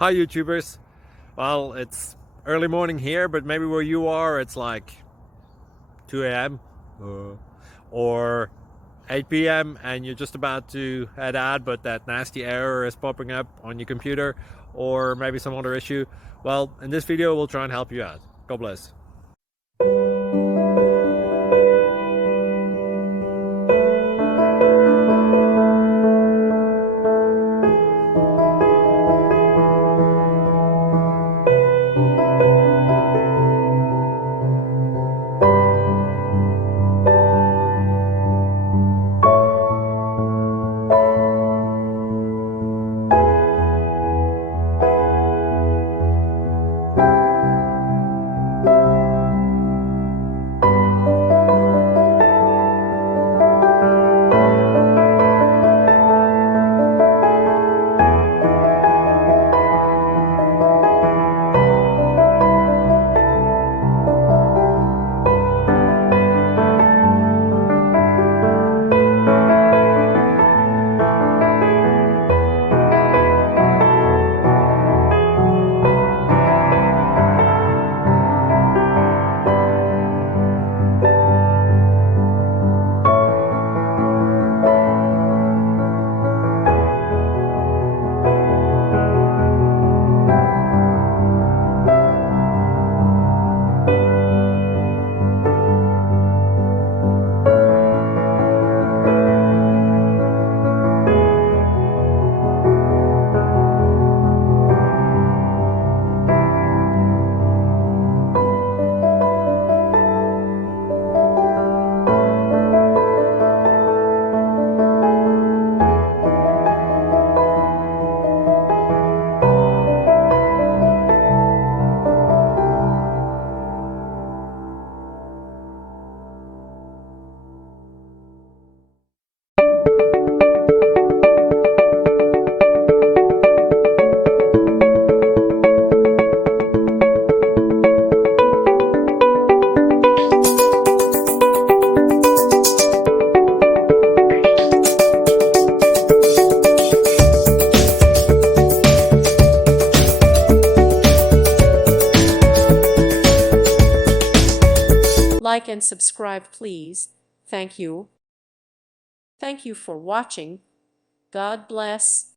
Hi YouTubers. Well, it's early morning here, but maybe where you are it's like 2 a.m. Or 8 p.m. and you're just about to head out, but that nasty error is popping up on your computer, or maybe some other issue. Well, in this video we'll try and help you out. God bless. Like and subscribe, please. Thank you. Thank you for watching. God bless.